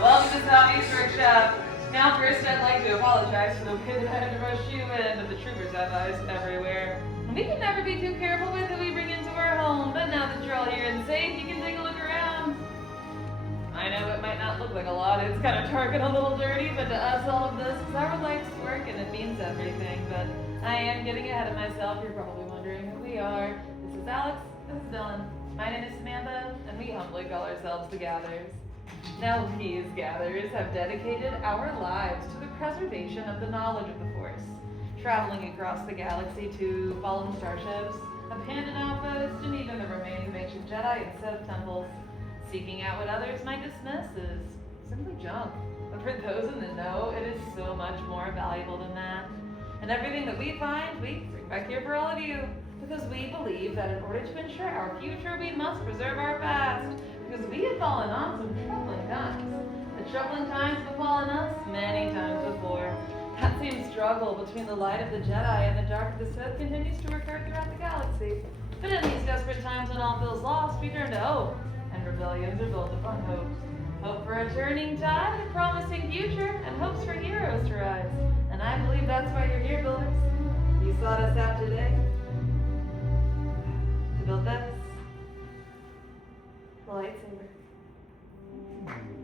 Welcome to Savis Workshop. Now first I'd like to apologize for the way that I had to rush you in, but the troopers have eyes everywhere. And we can never be too careful with who we bring into our home, but now that you're all here and safe, you can take a look around. I know it might not look like a lot, it's kind of dark and a little dirty, but to us all of this is our life's work and it means everything. But I am getting ahead of myself, you're probably wondering who we are. This is Alex, this is Dylan. My name is Samantha, and we humbly call ourselves the Gatherers. Now we as Gatherers have dedicated our lives to the preservation of the knowledge of the Force, traveling across the galaxy to fallen starships, abandoned outposts, and even the remains of ancient Jedi and Sith temples, seeking out what others might dismiss as simply junk. But for those in the know, it is so much more valuable than that. And everything that we find, we bring back here for all of you, because we believe that in order to ensure our future, we must preserve our past. Because we have fallen on some troubling times. The troubling times have befallen us many times before. That same struggle between the light of the Jedi and the dark of the Sith continues to recur throughout the galaxy. But in these desperate times when all feels lost, we turn to hope, and rebellions are built upon hopes. Hope for a turning tide, a promising future, and hopes for heroes to rise. And I believe that's why you're here, builders. You sought us out today to build this. The lightsaber.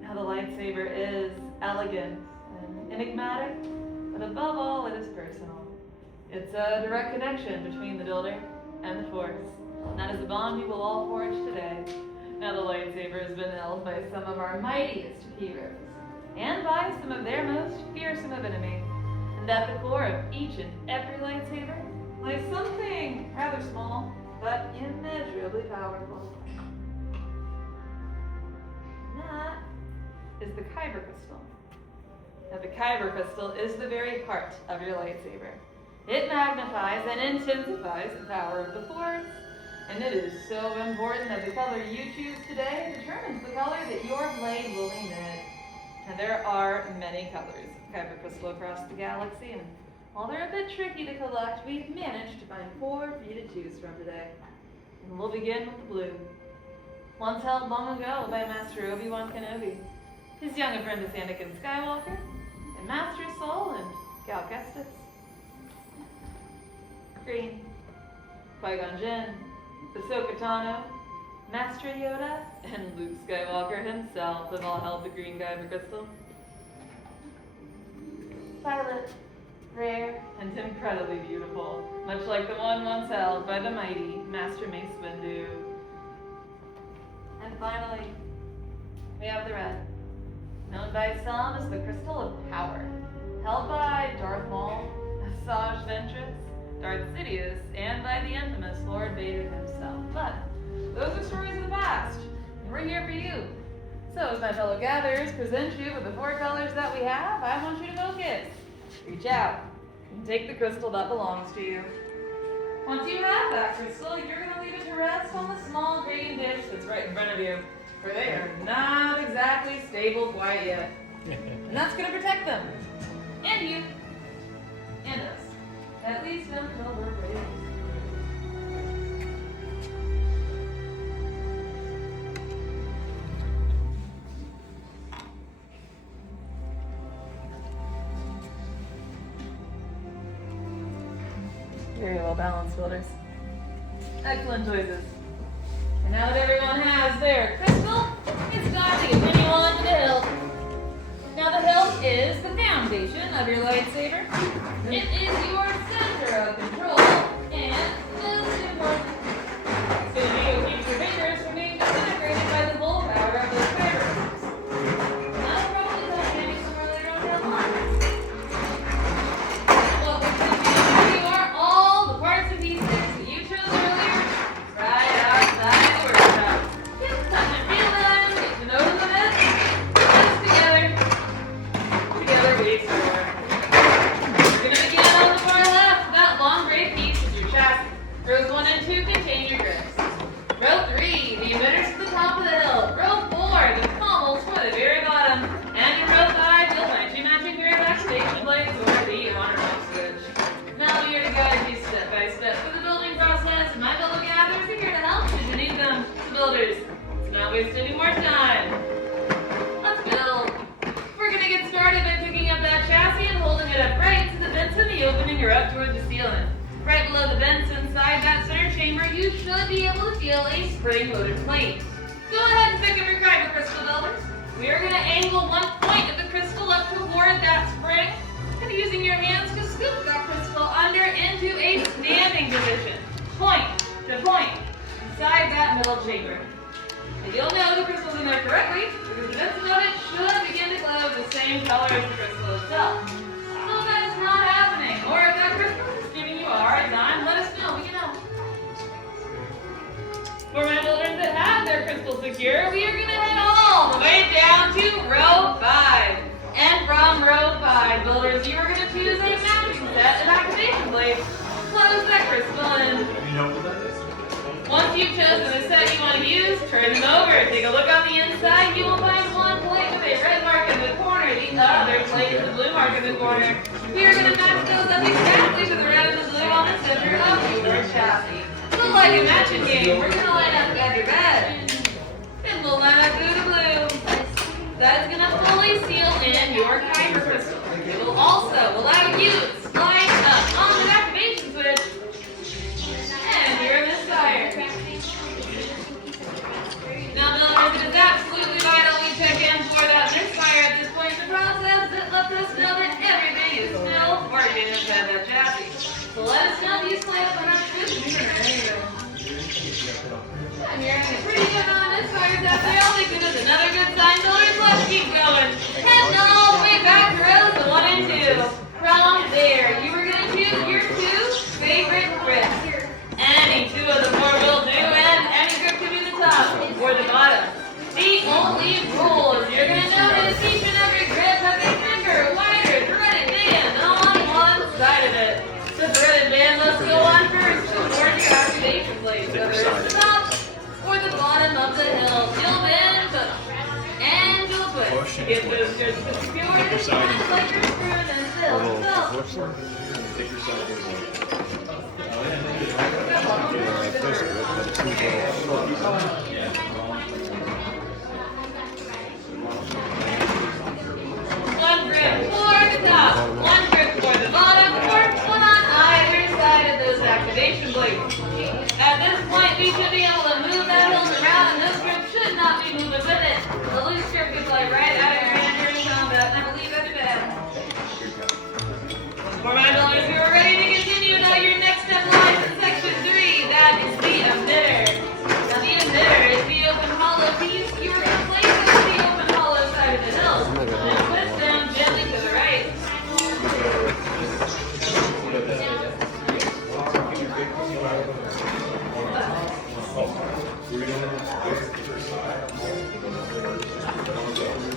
Now the lightsaber is elegant and enigmatic, but above all it is personal. It's a direct connection between the builder and the Force, and that is a bond we will all forge today. Now the lightsaber has been held by some of our mightiest heroes, and by some of their most fearsome of enemies, and at the core of each and every lightsaber lies something rather small, but immeasurably powerful. That is the kyber crystal. Now the kyber crystal is the very heart of your lightsaber. It magnifies and intensifies the power of the Force, and it is so important that the color you choose today determines the color that your blade will emit. And there are many colors of kyber crystal across the galaxy, and while they're a bit tricky to collect, we've managed to find 4 for you to choose from today. And we'll begin with the blue. Once held long ago by Master Obi-Wan Kenobi, his young apprentice Anakin Skywalker, and Master Sol and Cal Kestis. Green, Qui-Gon Jinn, Ahsoka Tano, Master Yoda, and Luke Skywalker himself have all held the green kyber crystal. Violet, rare, and incredibly beautiful, much like the one once held by the mighty Master Mace Windu. And finally, we have the red, known by some as the Crystal of Power, held by Darth Maul, Asajj Ventress, Darth Sidious, and by the infamous Lord Vader himself. But those are stories of the past, and we're here for you. So as my fellow gatherers present you with the 4 colors that we have, I want you to focus. Reach out and take the crystal that belongs to you. Once you have that crystal, you're going to leave it to rest on the small green dish that's right in front of you, for they are not exactly stable quite yet. And that's going to protect them, and you, and us, at least until we're ready. Very well balanced, builders. Excellent choices. And now that everyone has their crystal, it's time to continue on to the hilt. Now the hilt is the foundation of your lightsaber. It is your center of control, and most important, it's going to be what keeps your fingers from being disintegrated by the full power of those kyber crystals. That'll probably come handy somewhere later on down the line. What we can do you are all the parts and pieces that you chose earlier right outside the workshop. Just touch and feel them, get to know them a bit. Just together we explore. We're going to begin on the far left, that long gray opening or up toward the ceiling. Right below the vents inside that center chamber, you should be able to feel a spring-loaded plate. Go ahead and pick up your kyber crystal builders. We are going to angle one point of the crystal up toward that spring, and using your hands to scoop that crystal under into a standing position. Point to point inside that middle chamber. And you'll know the crystal's in there correctly because the vents above it should begin to glow the same color as the crystal itself. So if that is not happening, or if that crystal is giving you a hard time, let us know. We can help. For my builders that have their crystal secure, we are going to head all the way down to row 5. And from row 5, builders, you are going to choose a matching set of activation blades. Close that crystal in. Once you've chosen the set you want to use, turn them over. Take a look on the inside. You will find one plate with a red mark in the corner, the other plate with a blue mark in the corner. We are going to match those up exactly to the red and the blue on the center of your chassis. So like a matching game, we're going to line up at your red. And we'll line up blue to blue. That is going to fully seal in your kyber crystal. It will also allow you to slide up on the activation switch. And you're misfired. Now, builders, it is absolutely vital we check in for that misfire at this point in the process. It lets us know that everything is still working inside that chassis. So let us know if you slide up on our switch. And you're having a pretty good on this fires out there. I'll think this is another good sign, builders. Let's keep going. Heading all the way back to rows 1 and 2. From there, you are going to choose your 2 favorite grips. Any 2 of the 4 will do, and any grip could be the top or the bottom. The only rule is you're going to notice each and every grip has a thicker, wider, threaded band on one side of it. The threaded band must go on first toward your activation blade, whether it's the top or the bottom of the hill. You'll bend and you'll twist. Get those grips secured and just like you're screwing and still. Take your side One grip for the top, one grip for the bottom, or one on either side of those activation blades. At this point, we should be able to move that hilt around, and this grip should not be moving with it. The loose grip could fly right out of your hand during combat, and I believe that'd be bad. For my builders, we are ready to continue. Now your next step lies in section 3. That is the emitter. Now the emitter is the open hollow piece. You are going to place it on the open hollow side of the hill. And twist down gently to the right.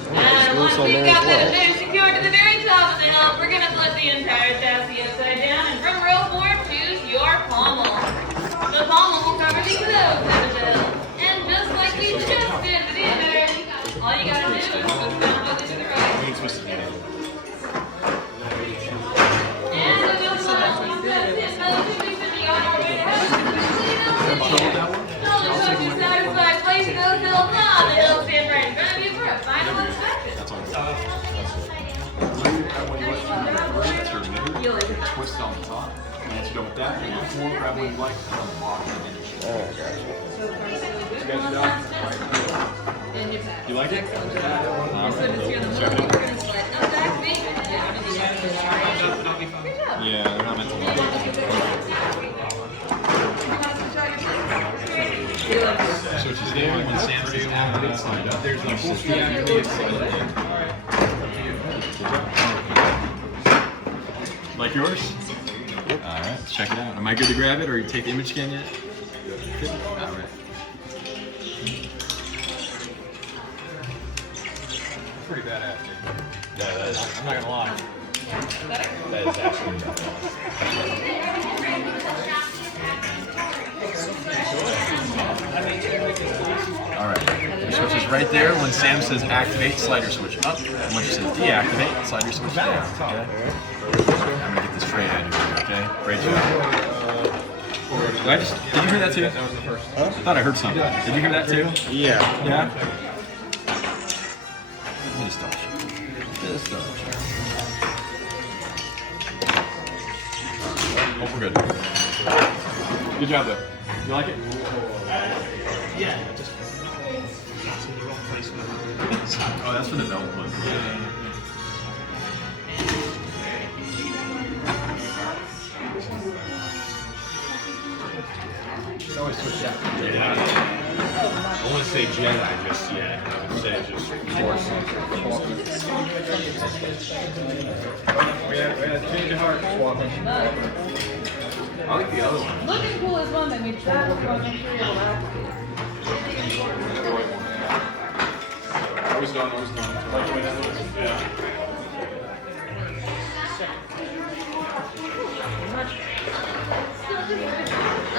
And once we've got that emitter secured to the very top of the hill, we're going to flip the entire chassis upside down, and from row 4, choose your pommel. The pommel will cover the closed side of the hill. And just like we just did with the emitter, all you got to do is twist down gently to the right. And the pommel is set in motion. We should be on our way to heaven. Builders hope you're satisfied. Place those hills on the hill stand right in front of you for a final inspection. twist on the top. Once you're done with that, you pull, grab what you like, and on the bottom. You guys done? You like it? Yeah, they're not meant to lie. So she's doing when Sam's doing that, there's no full like yours? Alright, let's check it out. Am I good to grab it or you take the image scan yet? Good? Alright. Pretty badass, dude. Yeah, that is. I'm not gonna lie. That is absolutely Alright, your switch is right there. When Sam says activate, slide your switch up. And when she says deactivate, slide your switch down. Okay? I'm gonna get this trade out of here, okay? Great job. Did you hear that too? That was the first. Huh? I thought I heard something. Did you hear that too? Yeah. Yeah? Just don't shoot. Just don't shoot. Hope we're good. Good job, though. You like it? Yeah, just that's in the wrong place. Oh, that's for the belt one. You can always switch out. I wouldn't say Jedi just yet. I would say just Force. We had change of heart swapping. I like the other one. Looking cool is one thing. We travel from make sure you're allowed to. I was done. Yeah.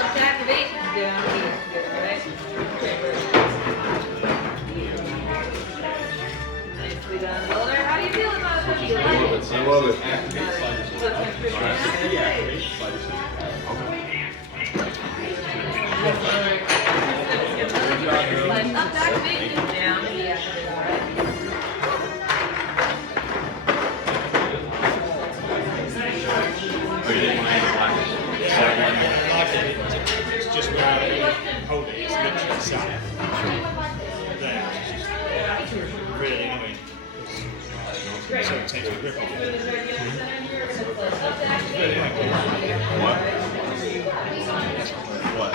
Up to activation down here. Right? Nicely done, Builder. How do you feel about it? I love it. Activate slider switch. Deactivate slider switch. Up to activation down here. It's just without any hold it. It's literally the same. There, it's just really annoying. So it takes the grip off it. What? What?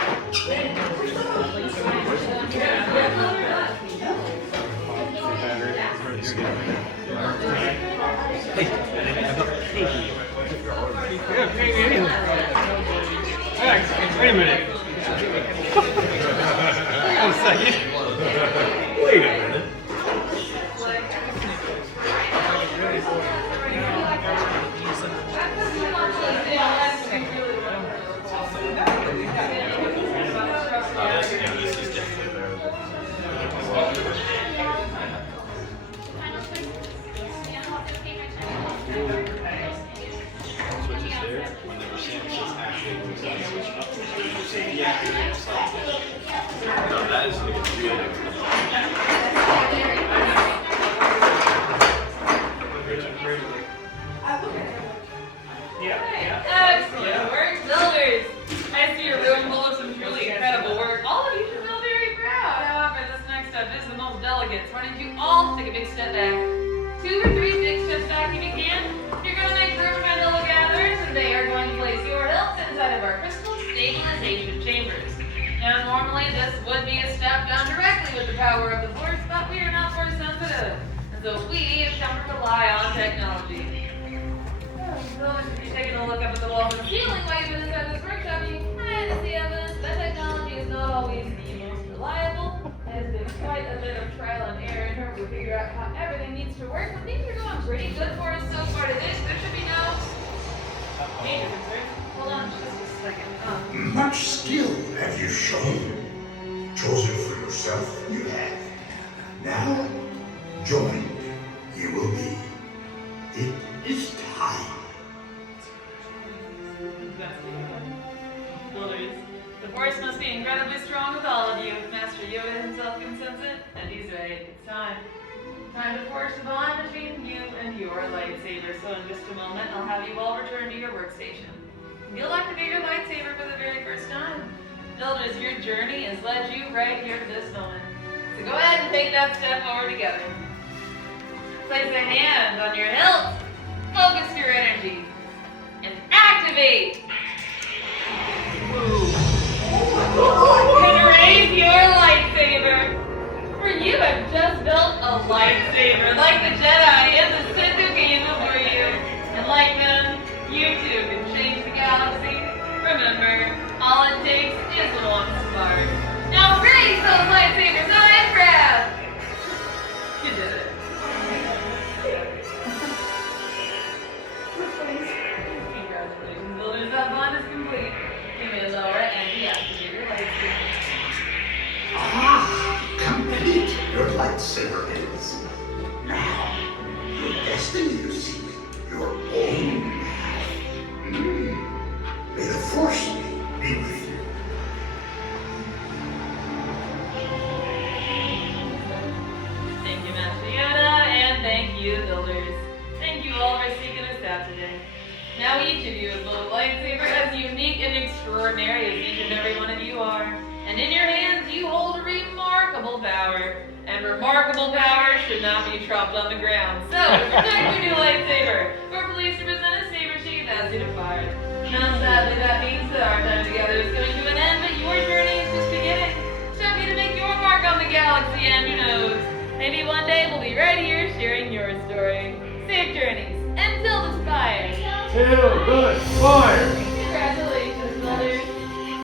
Wait a minute. One second. Wait a minute. Switches there. Whenever Sam says activate, we say switch up. You say deactivate, slide down. No, that is like a really Excellent work, builders. I see a room full of some truly incredible work. All of you should feel very proud. However, this next step is the most delicate. So I need you all to take a big step back. 2 or 3 big steps back if you can. You're going to make room for fellow gatherers, and they are going to place your hilts inside of our crystal stabilization chambers. Now, normally this would be a step done directly with the power of the Force, but we are not Force sensitive. And so we have come to rely on technology. So if you're taking a look up at the wall of the ceiling while you've been inside this workshop, you can kind of see evidence that technology is not always the most reliable. There's been quite a bit of trial and error in order to figure out how everything needs to work. But things are going pretty good for us so far today. There should be no major concerns. Hold on just a second. Much skill have you shown. Chosen for yourself, you have. Now, joined, you will be. It is time. Builders, the Force must be incredibly strong with all of you. Master Yoda himself can sense it, and he's right. It's time. Time to forge the bond between you and your lightsaber. So in just a moment, I'll have you all return to your workstation. You'll activate your lightsaber for the very first time. Builders, your journey has led you right here to this moment. So go ahead and take that step forward together. Place a hand on your hilt, focus your energy, and activate! And raise your lightsaber! For you have just built a lightsaber, like the Jedi and the Sith who came before you. And like them, you too can change the galaxy. Remember, all it takes is one spark. Now raise those lightsabers high and grab! You did it. Congratulations, builders. That bond is complete. You may lower and deactivate your lightsaber. Complete your lightsaber is. Now, your destiny you seek, your own path. May the Force be with you. Thank you, Master Yoda, and thank you, builders. Thank you all for seeking us out today. Now each of you is a little lightsaber as unique and extraordinary as each and every one of you are. And in your hands you hold a remarkable power. And remarkable power should not be dropped on the ground. So, to protect your new lightsaber, we're pleased to present a saber sheath as you depart. Now sadly that means that our time together is coming to an end, but your journey is just beginning. So be to make your mark on the galaxy, and who knows, maybe one day we'll be right here sharing your story. Safe journeys, until the spire. Till the fire.